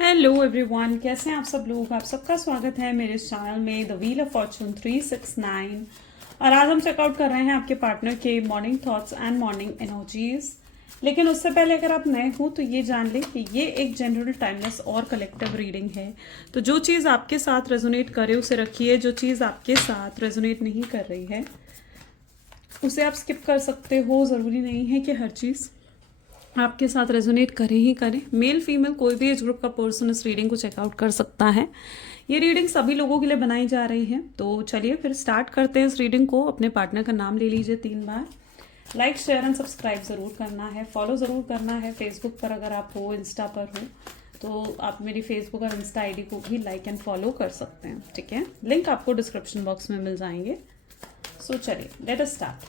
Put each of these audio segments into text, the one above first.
Hello everyone, कैसे हैं आप सब लोग। आप सबका स्वागत है मेरे चैनल में द व्हील ऑफ फॉर्चून 369। और आज हम चेकआउट कर रहे हैं आपके पार्टनर के morning thoughts and morning energies. लेकिन उससे पहले अगर आप नए हो तो ये जान लें कि ये एक जनरल टाइमलेस और कलेक्टिव रीडिंग है। तो जो चीज़ आपके साथ रेजोनेट करे उसे रखिए, जो चीज़ आपके साथ रेजोनेट नहीं कर रही है उसे आप स्किप कर सकते हो। ज़रूरी नहीं है कि हर चीज़ आपके साथ रेजोनेट करे ही करे। मेल फीमेल कोई भी एज ग्रुप का पर्सन इस रीडिंग को चेकआउट कर सकता है। ये रीडिंग सभी लोगों के लिए बनाई जा रही है। तो चलिए फिर स्टार्ट करते हैं इस रीडिंग को। अपने पार्टनर का नाम ले लीजिए 3 बार। लाइक शेयर एंड सब्सक्राइब ज़रूर करना है, फॉलो ज़रूर करना है। फेसबुक पर अगर आप हो, इंस्टा पर हो तो आप मेरी फेसबुक और इंस्टा आईडी को भी लाइक एंड फॉलो कर सकते हैं, ठीक है। लिंक आपको डिस्क्रिप्शन बॉक्स में मिल जाएंगे। सो चलिए let us start.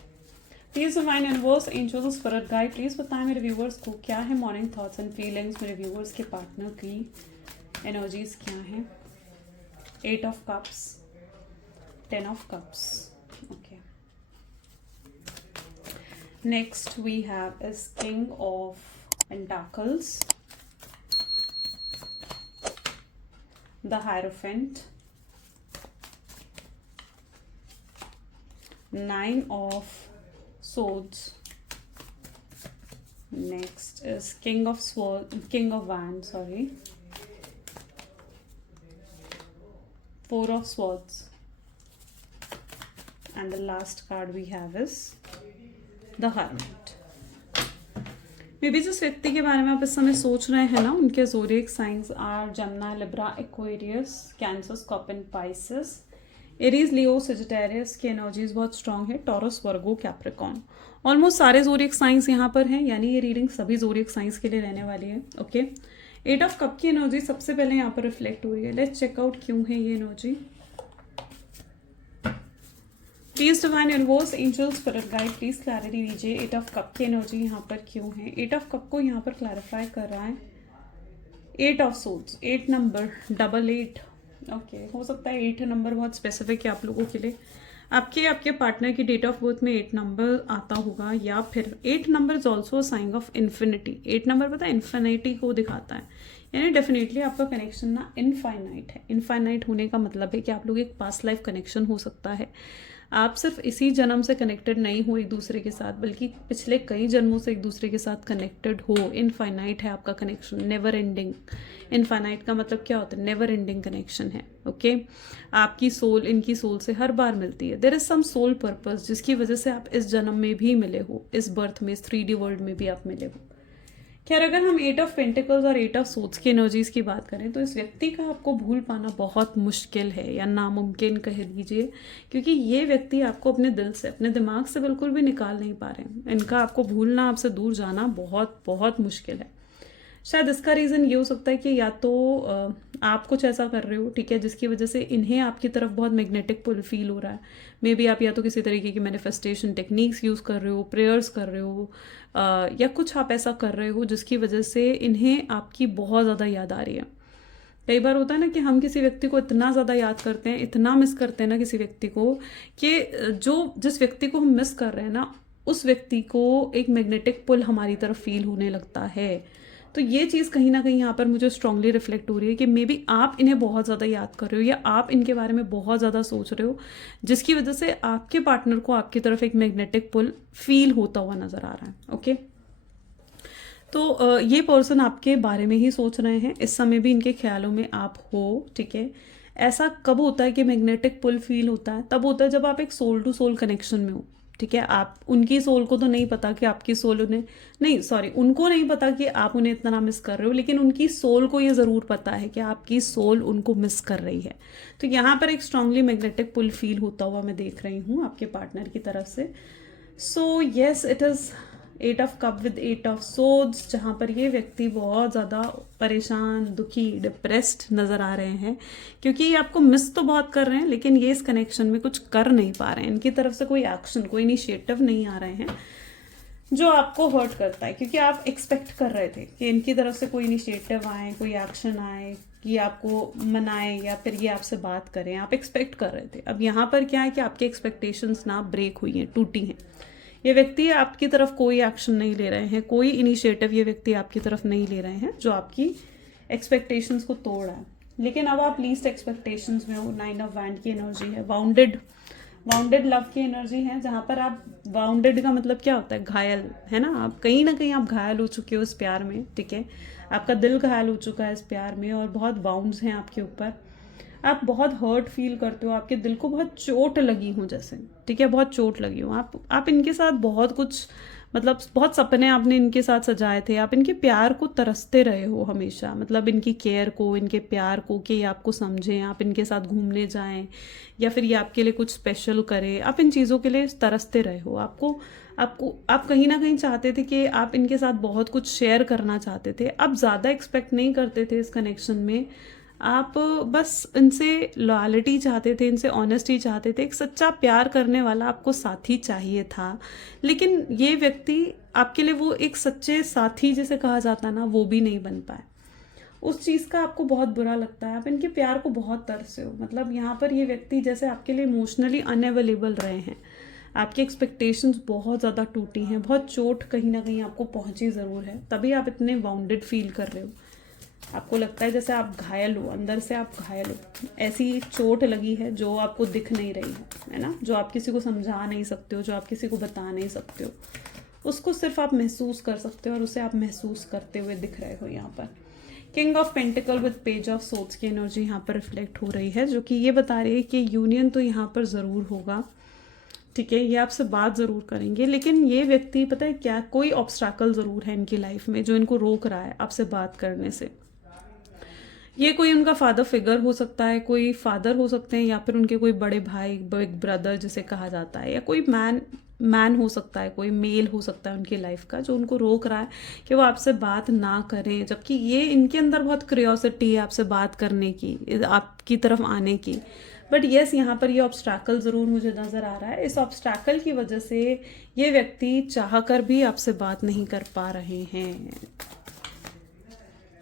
Please divine universe, angels, spirit guide, please बताएं मेरे व्यूवर्स को क्या है मॉर्निंग थॉट्स एंड फीलिंग्स। मेरे व्यूवर्स के पार्टनर की एनर्जीज क्या हैं। 8 of cups, 10 of cups, okay. Next we have is king of pentacles, the hierophant, 9 of swords. Next is king of wands, sorry. 4 of swords. And the last card we have is the hermit. May be जिस व्यक्ति के बारे में आप इस समय सोच रहे हैं ना, उनके zodiac signs are Gemini, Libra, Aquarius, Cancer, Scorpion, Pisces, Aries, Leo, Sagittarius की एनर्जीज बहुत स्ट्रांग है। टॉरस, वर्गो, कैप्रिकॉर्न, ऑलमोस्ट सारे ज़ोडिएक साइंस यहाँ पर हैं, यानी ये रीडिंग सभी ज़ोडिएक साइंस के लिए रहने वाली है, ओके। 8 ऑफ कप की एनर्जी सबसे पहले यहाँ पर रिफ्लेक्ट हो रही है। लेट्स चेकआउट क्यों है ये energy. Please divine universe, angels, spirit guide, please clarity दीजिए 8 ऑफ कप की एनर्जी यहाँ पर क्यों है। 8 ऑफ कप को यहाँ पर क्लैरिफाई कर रहा है 8 ऑफ सोर्ड्स, 8 नंबर, 88, ओके। हो सकता है 8 नंबर बहुत स्पेसिफिक है आप लोगों के लिए। आपके पार्टनर की डेट ऑफ बर्थ में 8 नंबर आता होगा, या फिर 8 number is also a sign of infinity. 8 number पता है इन्फिनिटी को दिखाता है, यानी डेफिनेटली आपका कनेक्शन ना इनफाइनाइट है। इनफाइनाइट होने का मतलब है कि आप लोग एक पास्ट लाइफ कनेक्शन हो सकता है। आप सिर्फ इसी जन्म से कनेक्टेड नहीं हो एक दूसरे के साथ, बल्कि पिछले कई जन्मों से एक दूसरे के साथ कनेक्टेड हो। इनफाइनाइट है आपका कनेक्शन, नेवर एंडिंग। इनफाइनाइट का मतलब क्या होता है? नेवर एंडिंग कनेक्शन है, ओके। आपकी सोल इनकी सोल से हर बार मिलती है। There is some soul purpose जिसकी वजह से आप इस जन्म में भी मिले हो, इस बर्थ में, इस 3D वर्ल्ड में भी आप मिले हो। खैर, अगर हम 8 ऑफ पेंटिकल्स और 8 ऑफ सोर्ड्स की एनर्जीज की बात करें तो इस व्यक्ति का आपको भूल पाना बहुत मुश्किल है, या नामुमकिन कह लीजिए, क्योंकि ये व्यक्ति आपको अपने दिल से, अपने दिमाग से बिल्कुल भी निकाल नहीं पा रहे हैं। इनका आपको भूलना, आपसे दूर जाना बहुत बहुत मुश्किल है। शायद इसका रीज़न ये हो सकता है कि या तो आप कुछ ऐसा कर रहे हो, ठीक है, जिसकी वजह से इन्हें आपकी तरफ बहुत मैग्नेटिक पुल फील हो रहा है। मे बी आप या तो किसी तरीके की मैनिफेस्टेशन टेक्निक्स यूज़ कर रहे हो, प्रेयर्स कर रहे हो, या कुछ आप ऐसा कर रहे हो जिसकी वजह से इन्हें आपकी बहुत ज़्यादा याद आ रही है। कई बार होता है ना कि हम किसी व्यक्ति को इतना ज़्यादा याद करते हैं, इतना मिस करते हैं ना किसी व्यक्ति को, कि जिस व्यक्ति को हम मिस कर रहे हैं ना, उस व्यक्ति को एक मैग्नेटिक पुल हमारी तरफ फील होने लगता है। तो ये चीज़ कहीं ना कहीं यहाँ पर मुझे स्ट्रांगली रिफ्लेक्ट हो रही है कि मे बी आप इन्हें बहुत ज़्यादा याद कर रहे हो, या आप इनके बारे में बहुत ज़्यादा सोच रहे हो, जिसकी वजह से आपके पार्टनर को आपकी तरफ एक मैग्नेटिक पुल फील होता हुआ नज़र आ रहा है, ओके। तो ये पर्सन आपके बारे में ही सोच रहे हैं, इस समय भी इनके ख्यालों में आप हो, ठीक है। ऐसा कब होता है कि मैग्नेटिक पुल फील होता है? तब होता है जब आप एक सोल टू सोल कनेक्शन में हो, ठीक है। आप उनकी सोल को तो नहीं पता कि आपकी सोल उन्हें, नहीं सॉरी, उनको नहीं पता कि आप उन्हें इतना मिस कर रहे हो, लेकिन उनकी सोल को ये ज़रूर पता है कि आपकी सोल उनको मिस कर रही है। तो यहाँ पर एक स्ट्रांगली मैग्नेटिक पुल फील होता हुआ मैं देख रही हूँ आपके पार्टनर की तरफ से। So yes, it is 8 of cup with 8 of swords, जहाँ पर ये व्यक्ति बहुत ज़्यादा परेशान, दुखी, डिप्रेस्ड नज़र आ रहे हैं, क्योंकि ये आपको मिस तो बहुत कर रहे हैं, लेकिन ये इस कनेक्शन में कुछ कर नहीं पा रहे हैं। इनकी तरफ से कोई एक्शन, कोई इनिशिएटिव नहीं आ रहे हैं, जो आपको हर्ट करता है, क्योंकि आप एक्सपेक्ट कर रहे थे कि इनकी तरफ से कोई इनिशिएटिव आए, कोई एक्शन आए, कि आपको मनाए या फिर ये आपसे बात करें। आप एक्सपेक्ट कर रहे थे। अब यहाँ पर क्या है कि आपके एक्सपेक्टेशंस ना ब्रेक हुई हैं, टूटी हैं। ये व्यक्ति आपकी तरफ कोई एक्शन नहीं ले रहे हैं, कोई इनिशिएटिव ये व्यक्ति आपकी तरफ नहीं ले रहे हैं, जो आपकी एक्सपेक्टेशंस को तोड़ा है, लेकिन अब आप लीस्ट एक्सपेक्टेशंस में हो। 9 ऑफ वैंड की एनर्जी है, वाउंडेड लव की एनर्जी है, जहाँ पर आप, वाउंडेड का मतलब क्या होता है, घायल, है ना, आप कहीं ना कहीं आप घायल हो चुके हो इस प्यार में, ठीक है, आपका दिल घायल हो चुका है इस प्यार में, और बहुत वाउंड्स हैं आपके ऊपर, आप बहुत हर्ट फील करते हो, आपके दिल को बहुत चोट लगी हो जैसे, ठीक है, बहुत चोट लगी हो, आप इनके साथ बहुत कुछ, मतलब बहुत सपने आपने इनके साथ सजाए थे, आप इनके प्यार को तरसते रहे हो हमेशा, मतलब इनकी केयर को, इनके प्यार को, कि ये आपको समझें, आप इनके साथ घूमने जाएं, या फिर ये आपके लिए कुछ स्पेशल करे, आप इन चीज़ों के लिए तरसते रहे हो। आप कहीं ना कहीं चाहते थे कि आप इनके साथ बहुत कुछ शेयर करना चाहते थे, आप ज़्यादा एक्सपेक्ट नहीं करते थे इस कनेक्शन में, आप बस इनसे लॉयल्टी चाहते थे, इनसे ऑनेस्टी चाहते थे, एक सच्चा प्यार करने वाला आपको साथी चाहिए था। लेकिन ये व्यक्ति आपके लिए वो एक सच्चे साथी जिसे कहा जाता है ना, वो भी नहीं बन पाए। उस चीज़ का आपको बहुत बुरा लगता है, आप इनके प्यार को बहुत तरसे हो, मतलब यहाँ पर ये व्यक्ति जैसे आपके लिए इमोशनली अनअवेलेबल रहे हैं, आपकी एक्सपेक्टेशंस बहुत ज़्यादा टूटी हैं, बहुत चोट कहीं ना कहीं आपको पहुंची ज़रूर है, तभी आप इतने वाउंडेड फील कर रहे हो। आपको लगता है जैसे आप घायल हो, अंदर से आप घायल हो, ऐसी चोट लगी है जो आपको दिख नहीं रही है ना, जो आप किसी को समझा नहीं सकते हो, जो आप किसी को बता नहीं सकते हो, उसको सिर्फ आप महसूस कर सकते हो, और उसे आप महसूस करते हुए दिख रहे हो। यहाँ पर king of pentacle with page of swords की एनर्जी यहाँ पर रिफ्लेक्ट हो रही है, जो कि ये बता रही है कि यूनियन तो यहाँ पर ज़रूर होगा, ठीक है, ये आपसे बात ज़रूर करेंगे, लेकिन ये व्यक्ति पता है क्या, कोई ऑब्स्ट्रैकल ज़रूर है इनकी लाइफ में जो इनको रोक रहा है आपसे बात करने से। ये कोई उनका फादर फिगर हो सकता है, कोई फादर हो सकते हैं, या फिर उनके कोई बड़े भाई, बिग ब्रदर जिसे कहा जाता है, या कोई मैन हो सकता है, कोई मेल हो सकता है उनकी लाइफ का, जो उनको रोक रहा है कि वो आपसे बात ना करें, जबकि ये इनके अंदर बहुत क्यूरियोसिटी है आपसे बात करने की, आपकी तरफ आने की। बट येस, यहाँ पर ये ऑब्स्ट्रैकल ज़रूर मुझे नज़र आ रहा है, इस ऑब्स्ट्रैकल की वजह से ये व्यक्ति चाह कर भी आपसे बात नहीं कर पा रहे हैं।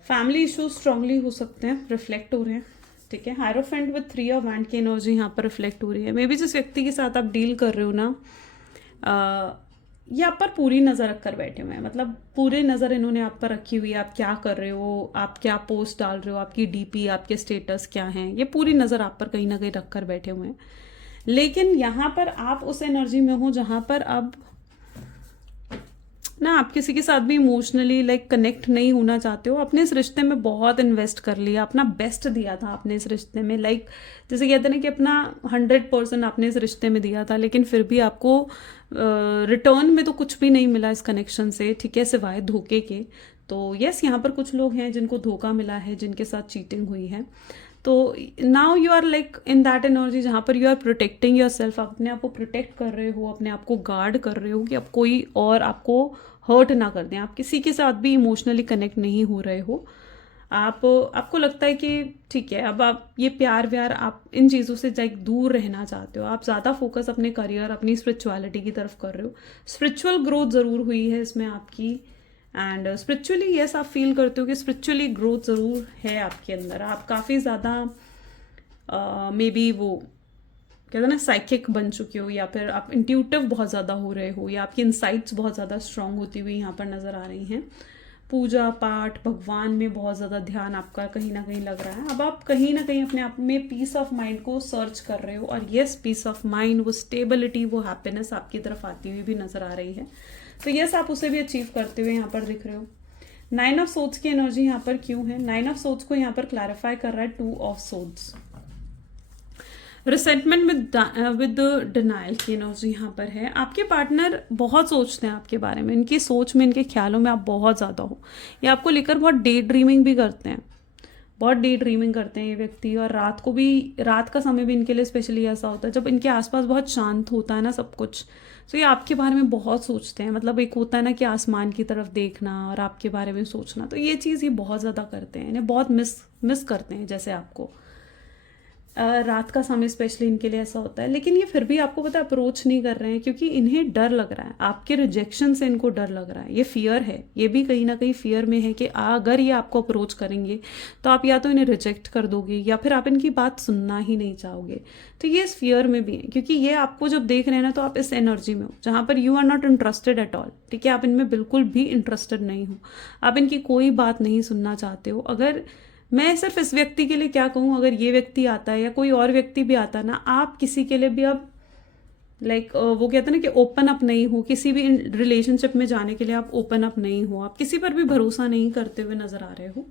फैमिली इश्यूज स्ट्रांगली हो सकते हैं, रिफ्लेक्ट हो रहे हैं, ठीक है। हायरोफेंट विद 3 ऑफ वैंड की एनर्जी यहाँ पर रिफ्लेक्ट हो रही है। मे बी जिस व्यक्ति के साथ आप डील कर रहे हो ना, ये आप पर पूरी नज़र रख कर बैठे हुए हैं, मतलब पूरी नज़र इन्होंने आप पर रखी हुई है, आप क्या कर रहे हो, आप क्या पोस्ट डाल रहे हो, आपकी डीपी, आपके स्टेटस क्या हैं, ये पूरी नज़र आप पर कहीं ना कहीं रख कर बैठे हुए हैं। लेकिन यहाँ पर आप उस एनर्जी में हो जहाँ पर अब ना आप किसी के साथ भी इमोशनली कनेक्ट नहीं होना चाहते हो, अपने इस रिश्ते में बहुत इन्वेस्ट कर लिया, अपना बेस्ट दिया था आपने इस रिश्ते में, जैसे कहते हैं ना कि अपना 100% आपने इस रिश्ते में दिया था, लेकिन फिर भी आपको रिटर्न में तो कुछ भी नहीं मिला इस कनेक्शन से, ठीक है, सिवाय धोखे के। तो यस, यहाँ पर कुछ लोग हैं जिनको धोखा मिला है, जिनके साथ चीटिंग हुई है। तो now you are in that energy जहाँ पर you are protecting yourself, आप अपने आप को प्रोटेक्ट कर रहे हो, अपने आप को गार्ड कर रहे हो कि अब कोई और आपको हर्ट ना कर दें, आप किसी के साथ भी इमोशनली कनेक्ट नहीं हो रहे हो, आपको लगता है कि ठीक है, अब आप ये प्यार व्यार, आप इन चीज़ों से दूर रहना चाहते हो, आप ज़्यादा फोकस अपने करियर, अपनी स्पिरिचुअलिटी की तरफ कर रहे हो। स्पिरिचुअल ग्रोथ ज़रूर हुई है इसमें आपकी, एंड स्पिरिचुअली यस, आप फील करते हो कि स्पिरिचुअली ग्रोथ ज़रूर है आपके अंदर, आप काफ़ी ज़्यादा मे बी वो कहते हैं ना साइकिक बन चुके हो, या फिर आप इंट्यूटिव बहुत ज़्यादा हो रहे हो, या आपकी इंसाइट्स बहुत ज़्यादा स्ट्रांग होती हुई यहाँ पर नज़र आ रही हैं। पूजा पाठ, भगवान में बहुत ज़्यादा ध्यान आपका कहीं ना कहीं लग रहा है। अब आप कहीं ना कहीं अपने आप में पीस ऑफ माइंड को सर्च कर रहे हो, और येस, पीस ऑफ माइंड, वो स्टेबिलिटी, वो हैप्पीनेस आपकी तरफ आती हुई भी नज़र आ रही है। तो येस, आप उसे भी अचीव करते हुए यहाँ पर दिख रहे हो। 9 ऑफ सोर्ड्स की एनर्जी यहाँ पर क्यों है? 9 ऑफ सोर्ड्स को यहाँ पर क्लैरिफाई कर रहा है 2 of swords. Resentment with denial की एनर्जी यहाँ पर है। आपके पार्टनर बहुत सोचते हैं आपके बारे में, इनकी सोच में, इनके ख्यालों में आप बहुत ज़्यादा हो, या आपको लेकर बहुत डे ड्रीमिंग भी करते हैं, बहुत डे ड्रीमिंग करते हैं ये व्यक्ति। और रात का समय भी इनके लिए स्पेशली ऐसा होता है जब इनके आसपास बहुत शांत होता है ना सब कुछ, तो ये आपके बारे में बहुत सोचते हैं। मतलब एक होता है ना कि आसमान की तरफ देखना और आपके बारे में सोचना, तो ये चीज़ ये बहुत ज़्यादा करते हैं, इन्हें बहुत मिस करते हैं जैसे आपको। रात का समय स्पेशली इनके लिए ऐसा होता है, लेकिन ये फिर भी आपको पता है अप्रोच नहीं कर रहे हैं, क्योंकि इन्हें डर लग रहा है, आपके रिजेक्शन से इनको डर लग रहा है। ये फियर है, ये भी कहीं ना कहीं फियर में है कि अगर ये आपको अप्रोच करेंगे तो आप या तो इन्हें रिजेक्ट कर दोगे, या फिर आप इनकी बात सुनना ही नहीं चाहोगे। तो ये इस फियर में भी है, क्योंकि ये आपको जब देख रहे हैं ना, तो आप इस एनर्जी में हो जहाँ पर you are not interested at all, ठीक है, आप इनमें बिल्कुल भी इंटरेस्टेड नहीं हो, आप इनकी कोई बात नहीं सुनना चाहते हो। अगर मैं सिर्फ इस व्यक्ति के लिए क्या कहूँ, अगर ये व्यक्ति आता है या कोई और व्यक्ति भी आता है ना, आप किसी के लिए भी अब वो कहते हैं ना कि ओपन अप नहीं हो, किसी भी रिलेशनशिप में जाने के लिए आप ओपन अप नहीं हो, आप किसी पर भी भरोसा नहीं करते हुए नजर आ रहे हो।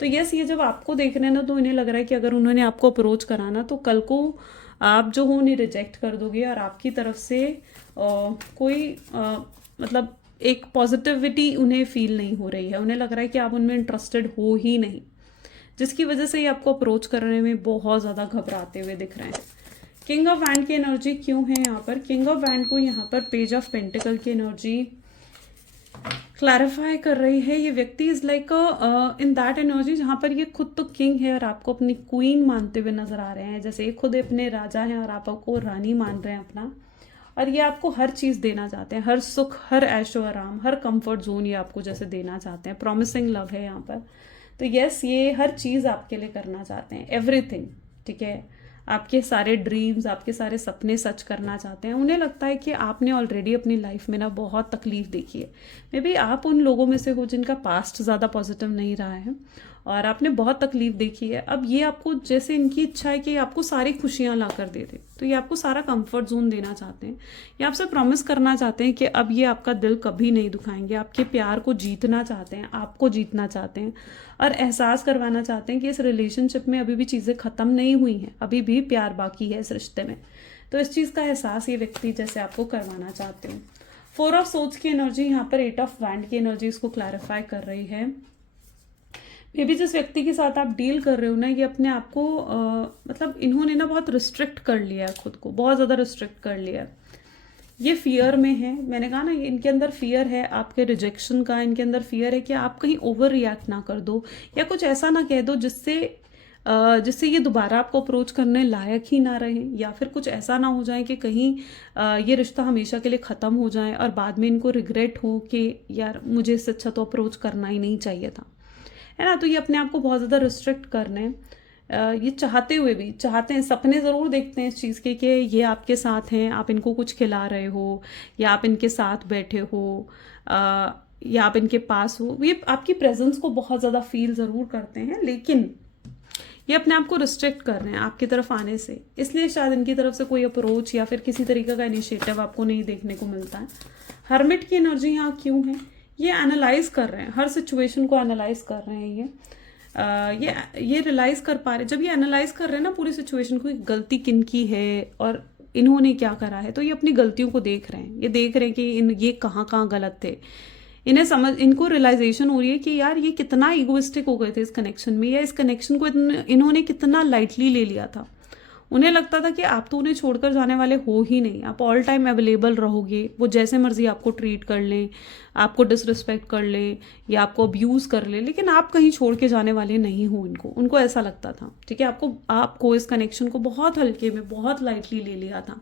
तो यस, ये जब आपको देख रहे हैं ना, तो इन्हें लग रहा है कि अगर उन्होंने आपको अप्रोच कराना तो कल को आप जो हो उन्हें रिजेक्ट कर दोगे, और आपकी तरफ से कोई मतलब एक पॉजिटिविटी उन्हें फील नहीं हो रही है। उन्हें लग रहा है कि आप उनमें इंटरेस्टेड हो ही नहीं, जिसकी वजह से ये आपको अप्रोच करने में बहुत ज़्यादा घबराते हुए दिख रहे हैं। किंग ऑफ वैंड की एनर्जी क्यों है यहाँ पर? किंग ऑफ वैंड को यहाँ पर पेज ऑफ पेंटिकल की एनर्जी क्लैरिफाई कर रही है। ये व्यक्ति is like in that energy जहाँ पर ये खुद तो किंग है और आपको अपनी क्वीन मानते हुए नजर आ रहे हैं, जैसे ये खुद अपने राजा हैं और आप आपको रानी मान रहे हैं अपना, और ये आपको हर चीज़ देना चाहते हैं, हर सुख, हर ऐशो आराम, हर कंफर्ट जोन ये आपको जैसे देना चाहते हैं। प्रॉमिसिंग लव है यहाँ पर। तो यस, ये हर चीज़ आपके लिए करना चाहते हैं, एवरीथिंग, ठीक है। आपके सारे ड्रीम्स, आपके सारे सपने सच करना चाहते हैं। उन्हें लगता है कि आपने ऑलरेडी अपनी लाइफ में ना बहुत तकलीफ देखी है। मे बी आप उन लोगों में से हो जिनका पास्ट ज़्यादा पॉजिटिव नहीं रहा है और आपने बहुत तकलीफ देखी है। अब ये आपको, जैसे इनकी इच्छा है कि आपको सारी खुशियाँ ला कर दे दे, तो ये आपको सारा कंफर्ट जोन देना चाहते हैं। ये आपसे प्रॉमिस करना चाहते हैं कि अब ये आपका दिल कभी नहीं दुखाएंगे, आपके प्यार को जीतना चाहते हैं, आपको जीतना चाहते हैं, और एहसास करवाना चाहते हैं कि इस रिलेशनशिप में अभी भी चीज़ें ख़त्म नहीं हुई हैं, अभी भी प्यार बाकी है इस रिश्ते में। तो इस चीज़ का एहसास ये व्यक्ति जैसे आपको करवाना चाहते हो। 4 ऑफ सोर्ड्स की एनर्जी यहाँ पर 8 ऑफ वैंड की एनर्जी इसको क्लैरिफाई कर रही है। मे बी जिस व्यक्ति के साथ आप डील कर रहे हो ना, ये अपने आप को मतलब इन्होंने ना बहुत रिस्ट्रिक्ट कर लिया है, खुद को बहुत ज़्यादा रिस्ट्रिक्ट कर लिया है। ये फियर में है, मैंने कहा ना, इनके अंदर फियर है आपके रिजेक्शन का, इनके अंदर फियर है कि आप कहीं ओवर रिएक्ट ना कर दो या कुछ ऐसा ना कह दो जिससे ये दोबारा आपको अप्रोच करने लायक ही ना रहे, या फिर कुछ ऐसा ना हो जाए कि कहीं ये रिश्ता हमेशा के लिए ख़त्म हो जाए और बाद में इनको रिग्रेट हो कि यार मुझे इससे अच्छा तो अप्रोच करना ही नहीं चाहिए था, है ना। तो ये अपने आप को बहुत ज़्यादा रिस्ट्रिक्ट कर रहे हैं। ये चाहते हुए भी, चाहते हैं, सपने ज़रूर देखते हैं इस चीज़ के कि ये आपके साथ हैं, आप इनको कुछ खिला रहे हो, या आप इनके साथ बैठे हो, या आप इनके पास हो। ये आपकी प्रेजेंस को बहुत ज़्यादा फील ज़रूर करते हैं, लेकिन ये अपने आप को रिस्ट्रिक्ट कर रहे हैं आपकी तरफ आने से। इसलिए शायद इनकी तरफ से कोई अप्रोच या फिर किसी तरीके का इनिशिएटिव आपको नहीं देखने को मिलता है। हर्मिट की एनर्जी यहाँ क्यों है? ये एनालाइज कर रहे हैं, हर सिचुएशन को एनालाइज कर रहे हैं। ये रियलाइज कर पा रहे, जब ये एनालाइज कर रहे हैं ना पूरी सिचुएशन को, गलती किनकी है और इन्होंने क्या करा है, तो ये अपनी गलतियों को देख रहे हैं। ये देख रहे हैं कि ये कहाँ कहाँ गलत थे। इनको रियलाइजेशन हो रही है कि यार ये कितना इगोइस्टिक हो गए थे इस कनेक्शन में, या इस कनेक्शन को इन्होंने कितना लाइटली ले लिया था। उन्हें लगता था कि आप तो उन्हें छोड़कर जाने वाले हो ही नहीं, आप ऑल टाइम अवेलेबल रहोगे, वो जैसे मर्जी आपको ट्रीट कर लें, आपको डिसरिस्पेक्ट कर लें या आपको अब्यूज़ कर लें, लेकिन आप कहीं छोड़ के जाने वाले नहीं हो उनको ऐसा लगता था, ठीक है। आपको इस कनेक्शन को बहुत हल्के में, बहुत लाइटली ले लिया था।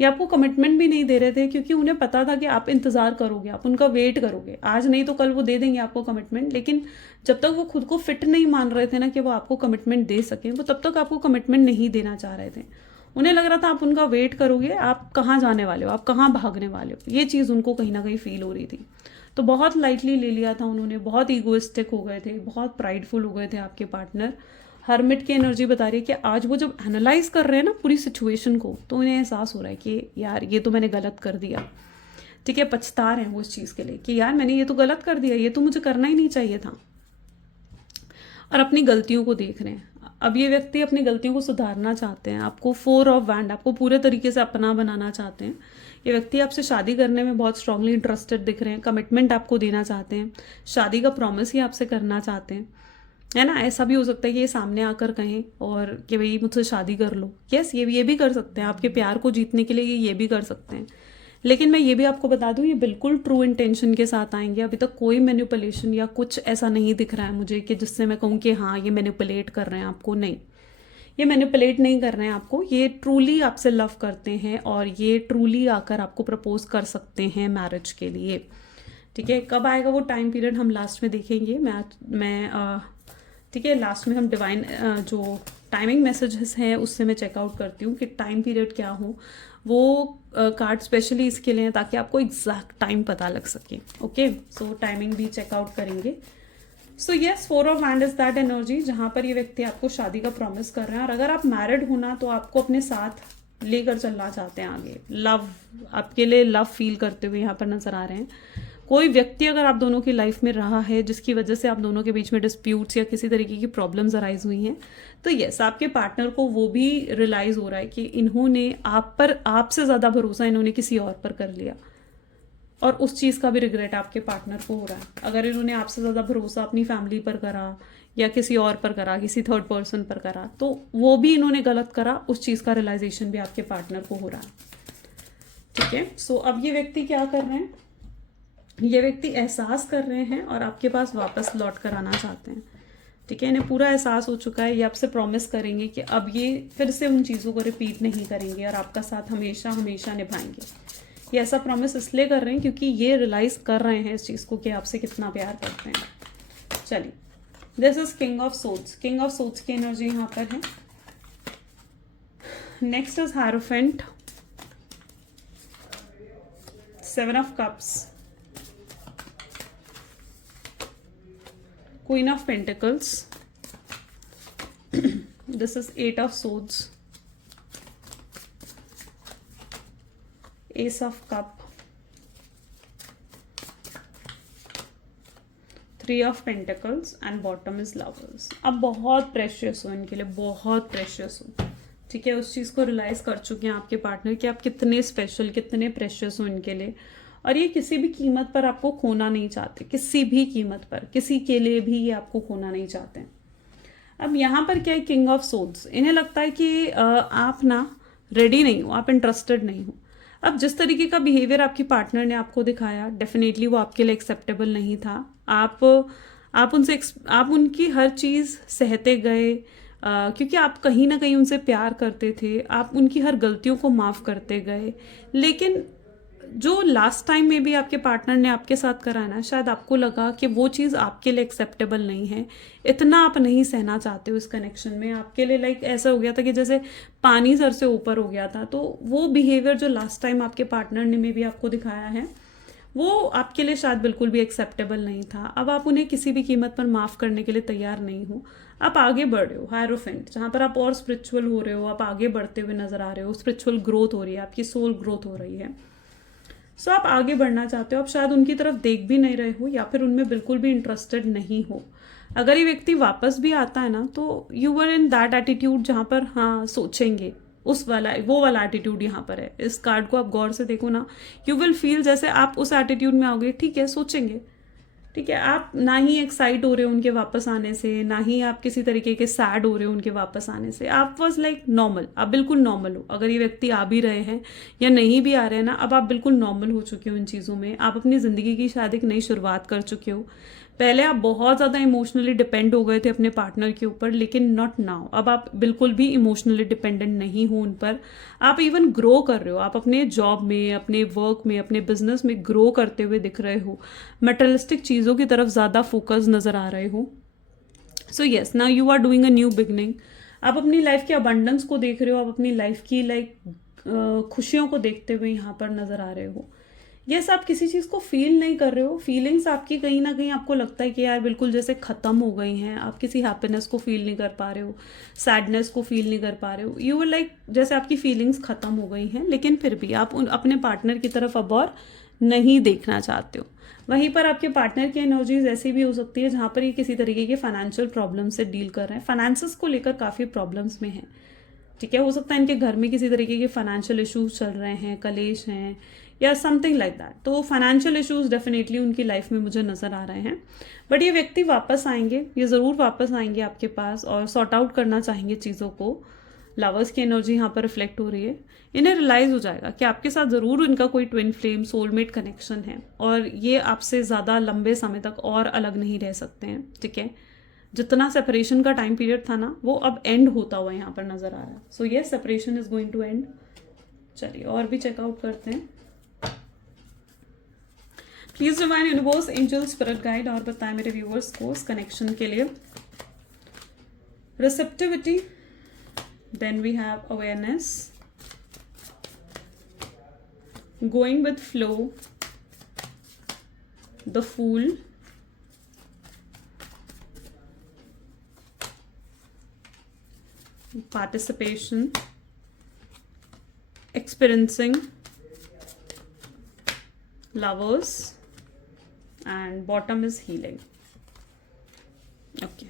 ये आपको कमिटमेंट भी नहीं दे रहे थे क्योंकि उन्हें पता था कि आप इंतज़ार करोगे, आप उनका वेट करोगे, आज नहीं तो कल वो दे देंगे आपको कमिटमेंट। लेकिन जब तक वो खुद को फिट नहीं मान रहे थे ना कि वो आपको कमिटमेंट दे सकें, वो तब तक आपको कमिटमेंट नहीं देना चाह रहे थे। उन्हें लग रहा था आप उनका वेट करोगे, आप कहाँ जाने वाले हो, आप कहाँ भागने वाले हो, ये चीज़ उनको कहीं ना कहीं फील हो रही थी। तो बहुत लाइटली ले लिया था उन्होंने, बहुत ईगोइस्टिक हो गए थे, बहुत प्राइडफुल हो गए थे आपके पार्टनर। हर्मिट की एनर्जी बता रही है कि आज वो जब एनालाइज कर रहे हैं ना पूरी सिचुएशन को, तो उन्हें एहसास हो रहा है कि यार ये तो मैंने गलत कर दिया, ठीक है। पछता रहे हैं वो इस चीज़ के लिए कि यार मैंने ये तो गलत कर दिया, ये तो मुझे करना ही नहीं चाहिए था, और अपनी गलतियों को देख रहे हैं। अब ये व्यक्ति अपनी गलतियों को सुधारना चाहते हैं, आपको 4 ऑफ वैंड, आपको पूरे तरीके से अपना बनाना चाहते हैं। ये व्यक्ति आपसे शादी करने में बहुत स्ट्रांगली इंटरेस्टेड दिख रहे हैं, कमिटमेंट आपको देना चाहते हैं, शादी का प्रॉमिस ही आपसे करना चाहते हैं, है ना। ऐसा भी हो सकता है कि ये सामने आकर कहें और कि भाई मुझसे शादी कर लो। यस, ये भी कर सकते हैं, आपके प्यार को जीतने के लिए ये भी कर सकते हैं। लेकिन मैं ये भी आपको बता दूं, ये बिल्कुल ट्रू इंटेंशन के साथ आएंगे। अभी तक कोई मैनिपुलेशन या कुछ ऐसा नहीं दिख रहा है मुझे कि जिससे मैं कहूँ कि हाँ ये मैनिपुलेट कर रहे हैं आपको। नहीं, ये मैनिपुलेट नहीं कर रहे हैं आपको, ये ट्रूली आपसे लव करते हैं और ये ट्रूली आकर आपको प्रपोज कर सकते हैं मैरिज के लिए, ठीक है। कब आएगा वो टाइम पीरियड हम लास्ट में देखेंगे। मैं ठीक है, लास्ट में हम डिवाइन जो टाइमिंग मैसेजेस हैं उससे मैं चेकआउट करती हूँ कि टाइम पीरियड क्या हो। वो कार्ड स्पेशली इसके लिए ताकि आपको एग्जैक्ट टाइम पता लग सके। ओके, सो टाइमिंग भी चेकआउट करेंगे। So yes, 4 of hand is that energy जहां पर ये व्यक्ति आपको शादी का प्रॉमिस कर रहे हैं, और अगर आप मैरिड हो ना तो आपको अपने साथ लेकर चलना चाहते हैं आगे, लव, आपके लिए लव फील करते हुए यहाँ पर नजर आ रहे हैं। कोई व्यक्ति अगर आप दोनों की लाइफ में रहा है जिसकी वजह से आप दोनों के बीच में डिस्प्यूट्स या किसी तरीके की प्रॉब्लम्स अराइज हुई हैं, तो यस, आपके पार्टनर को वो भी रियलाइज हो रहा है कि इन्होंने आप पर, आपसे ज़्यादा भरोसा इन्होंने किसी और पर कर लिया, और उस चीज़ का भी रिग्रेट आपके पार्टनर को हो रहा है। अगर इन्होंने आपसे ज़्यादा भरोसा अपनी फैमिली पर करा या किसी और पर करा, किसी थर्ड पर्सन पर करा, तो वो भी इन्होंने गलत करा, उस चीज़ का रियलाइजेशन भी आपके पार्टनर को हो रहा है। ठीक है, सो अब ये व्यक्ति क्या कर रहे हैं, ये व्यक्ति एहसास कर रहे हैं और आपके पास वापस लौट कर आना चाहते हैं। ठीक है, इन्हें पूरा एहसास हो चुका है, ये आपसे प्रॉमिस करेंगे कि अब ये फिर से उन चीज़ों को रिपीट नहीं करेंगे और आपका साथ हमेशा हमेशा निभाएंगे। ये ऐसा प्रॉमिस इसलिए कर रहे हैं क्योंकि ये रियलाइज कर रहे हैं इस चीज़ को कि आपसे कितना प्यार करते हैं। चलिए, this is king of swords, king of swords की एनर्जी यहाँ पर है। Next is hierophant, 7 of cups, queen of pentacles, this is 8 of swords, S of cup, 3 of pentacles and bottom is lovers. अब बहुत प्रेशियस हो इनके लिए, बहुत प्रेशियस हो। ठीक है, उस चीज़ को रियलाइज कर चुके हैं आपके पार्टनर कि आप कितने स्पेशल, कितने प्रेशियस हो इनके लिए, और ये किसी भी कीमत पर आपको खोना नहीं चाहते, किसी भी कीमत पर, किसी के लिए भी ये आपको खोना नहीं चाहते। अब यहाँ पर क्या है, किंग ऑफ सोड्स, इन्हें लगता है कि आप ना रेडी नहीं हो, आप इंटरेस्टेड नहीं हो। अब जिस तरीके का बिहेवियर आपकी पार्टनर ने आपको दिखाया, डेफिनेटली वो आपके लिए एक्सेप्टेबल नहीं था। आप उनकी हर चीज़ सहते गए, क्योंकि आप कहीं ना कहीं उनसे प्यार करते थे, आप उनकी हर गलतियों को माफ़ करते गए। लेकिन जो लास्ट टाइम में भी आपके पार्टनर ने आपके साथ करा ना, शायद आपको लगा कि वो चीज़ आपके लिए एक्सेप्टेबल नहीं है, इतना आप नहीं सहना चाहते हो इस कनेक्शन में। आपके लिए लाइक ऐसा हो गया था कि जैसे पानी सर से ऊपर हो गया था। तो वो बिहेवियर जो लास्ट टाइम आपके पार्टनर ने में भी आपको दिखाया है, वो आपके लिए शायद बिल्कुल भी एक्सेप्टेबल नहीं था। अब आप उन्हें किसी भी कीमत पर माफ़ करने के लिए तैयार नहीं हो। आप आगे बढ़ रहे हो, हायरोफेंट, जहाँ पर आप और स्पिरिचुअल हो रहे हो, आप आगे बढ़ते हुए नजर आ रहे हो, स्पिरिचुअल ग्रोथ हो रही है, आपकी सोल ग्रोथ हो रही है। सो आप आगे बढ़ना चाहते हो, आप शायद उनकी तरफ देख भी नहीं रहे हो या फिर उनमें बिल्कुल भी इंटरेस्टेड नहीं हो। अगर ये व्यक्ति वापस भी आता है ना, तो you were in that attitude जहाँ पर हाँ सोचेंगे, उस वाला, वो वाला एटीट्यूड यहाँ पर है। इस कार्ड को आप गौर से देखो ना, यू विल फील जैसे आप उस एटीट्यूड में आओगे। ठीक है, सोचेंगे। ठीक है, आप ना ही एक्साइट हो रहे हो उनके वापस आने से, ना ही आप किसी तरीके के सैड हो रहे हो उनके वापस आने से। आप वॉज लाइक नॉर्मल, आप बिल्कुल नॉर्मल हो। अगर ये व्यक्ति आ भी रहे हैं या नहीं भी आ रहे हैं ना, अब आप बिल्कुल नॉर्मल हो चुके हो इन चीज़ों में। आप अपनी ज़िंदगी की शायद एक नई शुरुआत कर चुके हो। पहले आप बहुत ज़्यादा इमोशनली डिपेंड हो गए थे अपने पार्टनर के ऊपर, लेकिन नॉट नाउ। अब आप बिल्कुल भी इमोशनली डिपेंडेंट नहीं हो उन पर। आप इवन ग्रो कर रहे हो, आप अपने जॉब में, अपने वर्क में, अपने बिजनेस में ग्रो करते हुए दिख रहे हो। मटेरियलिस्टिक चीज़ों की तरफ ज़्यादा फोकस नज़र आ रहे हो। So yes, now you are doing a new beginning. आप अपनी लाइफ की अबंडेंस को देख रहे हो, आप अपनी लाइफ की खुशियों को देखते हुए यहाँ पर नज़र आ रहे हो। यस, आप किसी चीज़ को फील नहीं कर रहे हो। फीलिंग्स आपकी कहीं ना कहीं आपको लगता है कि यार बिल्कुल जैसे ख़त्म हो गई हैं। आप किसी हैप्पीनेस को फील नहीं कर पा रहे हो, सैडनेस को फील नहीं कर पा रहे हो। यू आर लाइक जैसे आपकी फीलिंग्स ख़त्म हो गई हैं, लेकिन फिर भी आप अपने पार्टनर की तरफ अब और नहीं देखना चाहते हो। वहीं पर आपके पार्टनर की एनर्जीज ऐसी भी हो सकती है जहाँ पर ये किसी तरीके के फाइनेंशियल प्रॉब्लम से डील कर रहे हैं, फाइनेंसेस को लेकर काफ़ी प्रॉब्लम्स में हैं। ठीक है, हो सकता है इनके घर में किसी तरीके के फाइनेंशियल इश्यूज चल रहे हैं, कलेश हैं या समथिंग लाइक दैट। तो फाइनेंशियल इश्यूज डेफिनेटली उनकी लाइफ में मुझे नज़र आ रहे हैं। बट ये व्यक्ति वापस आएंगे, ये ज़रूर वापस आएंगे आपके पास और सॉर्ट आउट करना चाहेंगे चीज़ों को। लवर्स की एनर्जी यहाँ पर रिफ्लेक्ट हो रही है। इन्हें रियलाइज़ हो जाएगा कि आपके साथ ज़रूर इनका कोई ट्विन फ्लेम, सोलमेट कनेक्शन है और ये आपसे ज़्यादा लंबे समय तक और अलग नहीं रह सकते हैं। ठीक है, जितना सेपरेशन का टाइम पीरियड था ना, वो अब एंड होता हुआ यहाँ पर नज़र आ रहा है। सो ये separation is going to end. चलिए और भी चेकआउट करते हैं। Please divine universe, angel, spirit guide और बताएं मेरे व्यूअर्स को इस कनेक्शन के लिए। Receptivity, then we have awareness, going with flow, the fool, participation, experiencing, lovers and bottom is healing. Okay,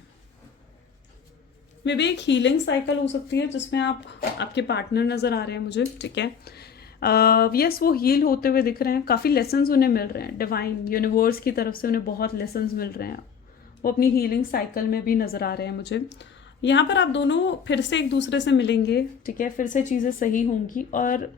maybe एक हीलिंग साइकिल हो सकती है जिसमें आपके पार्टनर नजर आ रहे हैं मुझे. ठीक है, यस वो हील होते हुए दिख रहे हैं. काफ़ी लेसन्स उन्हें मिल रहे हैं, डिवाइन यूनिवर्स की तरफ से उन्हें बहुत लेसन्स मिल रहे हैं. वो अपनी हीलिंग साइकिल में भी नज़र आ रहे हैं मुझे. यहाँ पर आप दोनों फिर से एक दूसरे से मिलेंगे. ठीक है, फिर से चीज़ें सही होंगी और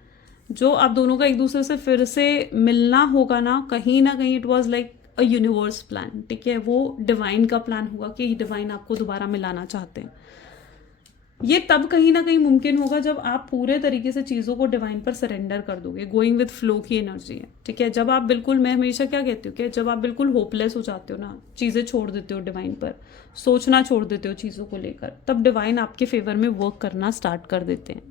जो आप दोनों का एक दूसरे से फिर से मिलना होगा ना कहीं it was like a universe plan. ठीक है, वो डिवाइन का प्लान होगा कि डिवाइन आपको दोबारा मिलाना चाहते हैं. ये तब कहीं ना कहीं मुमकिन होगा जब आप पूरे तरीके से चीज़ों को डिवाइन पर सरेंडर कर दोगे. गोइंग विद फ्लो की एनर्जी है. ठीक है, जब आप बिल्कुल, मैं हमेशा क्या कहती हूँ कि जब आप बिल्कुल होपलेस हो जाते हो ना, चीज़ें छोड़ देते हो डिवाइन पर, सोचना छोड़ देते हो चीज़ों को लेकर, तब डिवाइन आपके फेवर में वर्क करना स्टार्ट कर देते हैं.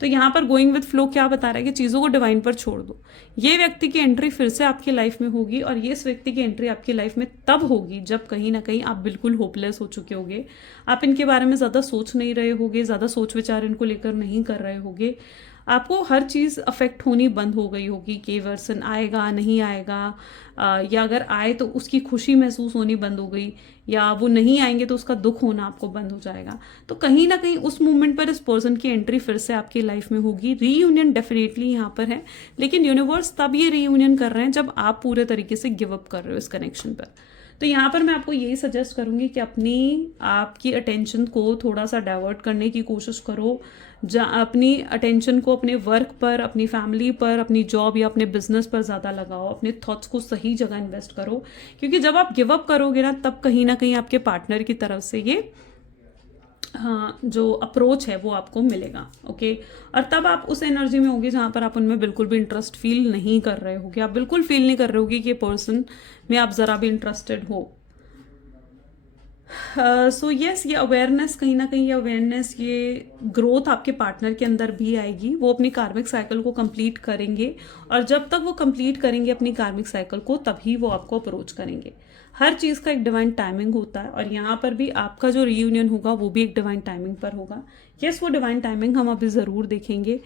तो यहाँ पर गोइंग विद फ्लो क्या बता रहा है कि चीज़ों को डिवाइन पर छोड़ दो. ये व्यक्ति की एंट्री फिर से आपकी लाइफ में होगी और ये इस व्यक्ति की एंट्री आपकी लाइफ में तब होगी जब कहीं ना कहीं आप बिल्कुल होपलेस हो चुके होगे. आप इनके बारे में ज़्यादा सोच नहीं रहे होगे, ज़्यादा सोच विचार इनको लेकर नहीं कर रहे होगे. आपको हर चीज़ अफेक्ट होनी बंद हो गई होगी कि वर्सन आएगा नहीं आएगा, या अगर आए तो उसकी खुशी महसूस होनी बंद हो गई, या वो नहीं आएंगे तो उसका दुख होना आपको बंद हो जाएगा. तो कहीं ना कहीं उस मोमेंट पर इस पर्सन की एंट्री फिर से आपकी लाइफ में होगी. रीयूनियन डेफिनेटली यहाँ पर है, लेकिन यूनिवर्स तब ये रीयूनियन कर रहे हैं जब आप पूरे तरीके से गिव अप कर रहे हो इस कनेक्शन पर. तो यहाँ पर मैं आपको यही सजेस्ट करूँगी कि आपकी अटेंशन को थोड़ा सा डाइवर्ट करने की कोशिश करो. अपनी अटेंशन को अपने वर्क पर, अपनी फैमिली पर, अपनी जॉब या अपने बिजनेस पर ज़्यादा लगाओ. अपने थॉट्स को सही जगह इन्वेस्ट करो, क्योंकि जब आप गिव अप करोगे ना तब कहीं ना कहीं आपके पार्टनर की तरफ से ये जो अप्रोच है वो आपको मिलेगा. ओके, और तब आप उस एनर्जी में होगे जहाँ पर आप उनमें बिल्कुल भी इंटरेस्ट फील नहीं कर रहे होगे. आप बिल्कुल फील नहीं कर रहे होगे कि ये पर्सन में आप ज़रा भी इंटरेस्टेड हो. सो यस, ये अवेयरनेस कहीं ना कहीं, ये अवेयरनेस, ये ग्रोथ आपके पार्टनर के अंदर भी आएगी. वो अपनी कार्मिक साइकिल को कंप्लीट करेंगे और जब तक वो कंप्लीट करेंगे अपनी कार्मिक साइकिल को तभी वो आपको अप्रोच करेंगे. हर चीज़ का एक डिवाइन टाइमिंग होता है और यहाँ पर भी आपका जो रीयूनियन होगा वो भी एक डिवाइन टाइमिंग पर होगा. यस, वो डिवाइन टाइमिंग हम अभी ज़रूर देखेंगे,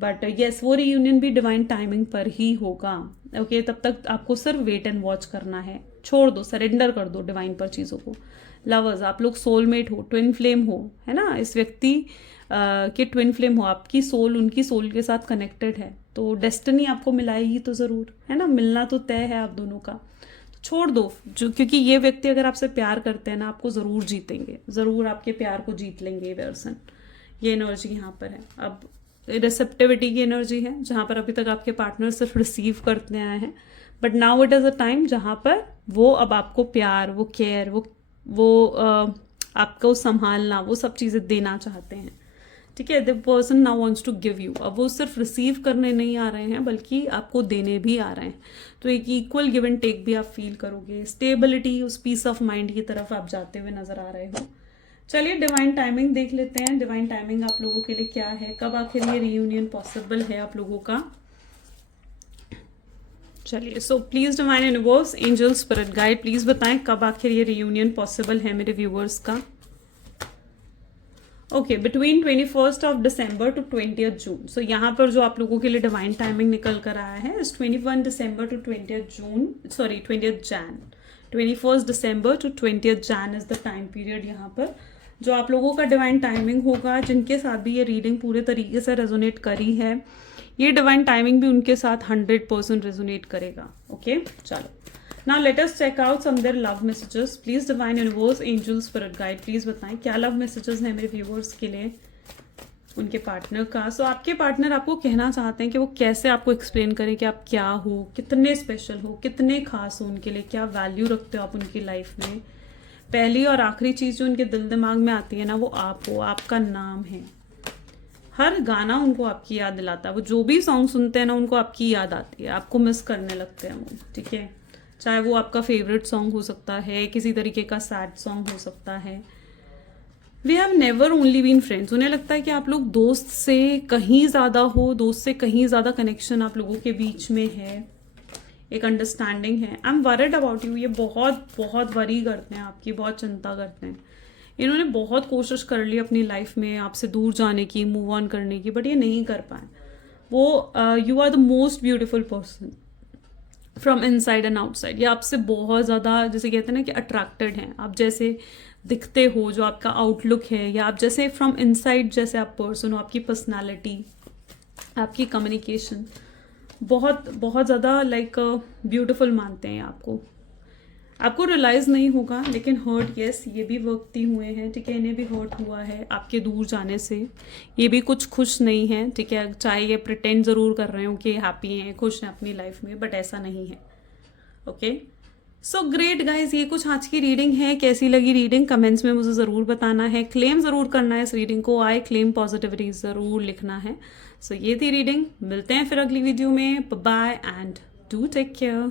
बट यस वो रीयूनियन भी डिवाइन टाइमिंग पर ही होगा. ओके, तब तक आपको सिर्फ वेट एंड वॉच करना है. छोड़ दो, सरेंडर कर दो डिवाइन पर चीज़ों को. लवर्स, आप लोग सोलमेट हो, ट्विन फ्लेम हो, है ना. इस व्यक्ति के ट्विन फ्लेम हो, आपकी सोल उनकी सोल के साथ कनेक्टेड है, तो डेस्टिनी आपको मिलाएगी तो ज़रूर, है ना. मिलना तो तय है आप दोनों का. तो छोड़ दो, क्योंकि ये व्यक्ति अगर आपसे प्यार करते हैं ना, आपको ज़रूर जीतेंगे, ज़रूर आपके प्यार को जीत लेंगे ये पर्सन. ये एनर्जी यहाँ पर है. अब रिसेप्टिविटी की एनर्जी है, जहाँ पर अभी तक आपके पार्टनर सिर्फ रिसीव करते आए हैं, but now it is a time जहाँ पर वो अब आपको प्यार, वो केयर, वो आपको संभालना, वो सब चीज़ें देना चाहते हैं. ठीक है, the person now wants to give you. अब वो सिर्फ रिसीव करने नहीं आ रहे हैं बल्कि आपको देने भी आ रहे हैं. तो एक इक्वल गिव एंड टेक भी आप फील करोगे. स्टेबिलिटी, उस पीस ऑफ माइंड की तरफ आप जाते हुए नजर आ रहे हो. चलिए डिवाइन टाइमिंग देख लेते हैं. डिवाइन टाइमिंग आप लोगों के लिए क्या है, कब आखिर ये रीयूनियन पॉसिबल है आप लोगों का. चलिए, so please divine universe, angel, spirit guide, please बताएं कब आखिर ये रीयूनियन पॉसिबल है मेरे व्यूवर्स का. Okay, between 21 of December to 20 June. सो यहाँ पर जो आप लोगों के लिए डिवाइन टाइमिंग निकल कर आया है इस 21 December to 20 June, sorry 20 Jan. 21 December to 20 Jan is the time period यहाँ पर जो आप लोगों का डिवाइन टाइमिंग होगा. जिनके साथ भी ये रीडिंग पूरे तरीके से रेजोनेट करी है, ये डिवाइन टाइमिंग भी उनके साथ 100% रेजोनेट करेगा. ओके, चलो now let us check out some their love messages. Please divine universe, angel, spirit guide, please बताएं क्या लव मैसेजेस हैं मेरे व्यूवर्स के लिए उनके पार्टनर का. सो आपके पार्टनर आपको कहना चाहते हैं कि वो कैसे आपको एक्सप्लेन करें कि आप क्या हो, कितने स्पेशल हो, कितने खास हो उनके लिए, क्या वैल्यू रखते हो आप उनकी लाइफ में. पहली और आखिरी चीज़ जो उनके दिल दिमाग में आती है ना, वो आप हो, आपका नाम है. हर गाना उनको आपकी याद दिलाता है. वो जो भी सॉन्ग सुनते हैं ना, उनको आपकी याद आती है, आपको मिस करने लगते हैं वो. ठीक है, चाहे वो आपका फेवरेट सॉन्ग हो सकता है, किसी तरीके का सैड सॉन्ग हो सकता है. We have never only been friends. उन्हें लगता है कि आप लोग दोस्त से कहीं ज़्यादा हो, दोस्त से कहीं ज़्यादा कनेक्शन आप लोगों के बीच में है, एक अंडरस्टैंडिंग है. I am worried about you. ये बहुत बहुत वरी करते हैं आपकी, बहुत चिंता करते हैं. इन्होंने बहुत कोशिश कर ली अपनी लाइफ में आपसे दूर जाने की, मूव ऑन करने की, बट ये नहीं कर पाए. वो you are the most beautiful person from inside and outside. ये आपसे बहुत ज़्यादा, जैसे कहते हैं ना कि अट्रैक्टेड हैं. आप जैसे दिखते हो, जो आपका आउटलुक है, या आप जैसे फ्रॉम इनसाइड जैसे आप पर्सन हो, आपकी पर्सनालिटी, आपकी कम्युनिकेशन, बहुत बहुत ज़्यादा लाइक ब्यूटिफुल मानते हैं आपको. आपको रियलाइज़ नहीं होगा, लेकिन हर्ट यस ये भी व्यक्ति हुए हैं, ठीक है. इन्हें भी हर्ट हुआ है आपके दूर जाने से. ये भी कुछ खुश नहीं है, ठीक है. चाहे ये प्रिटेंड ज़रूर कर रहे हो कि हैप्पी हैं, खुश हैं अपनी लाइफ में, बट ऐसा नहीं है. Okay, so great guys. ये कुछ आज की रीडिंग है. कैसी लगी रीडिंग कमेंट्स में मुझे ज़रूर बताना है. क्लेम ज़रूर करना है इस रीडिंग को. आई क्लेम पॉजिटिविटी ज़रूर लिखना है. सो ये थी रीडिंग. मिलते हैं फिर अगली वीडियो में. Bye and do take care.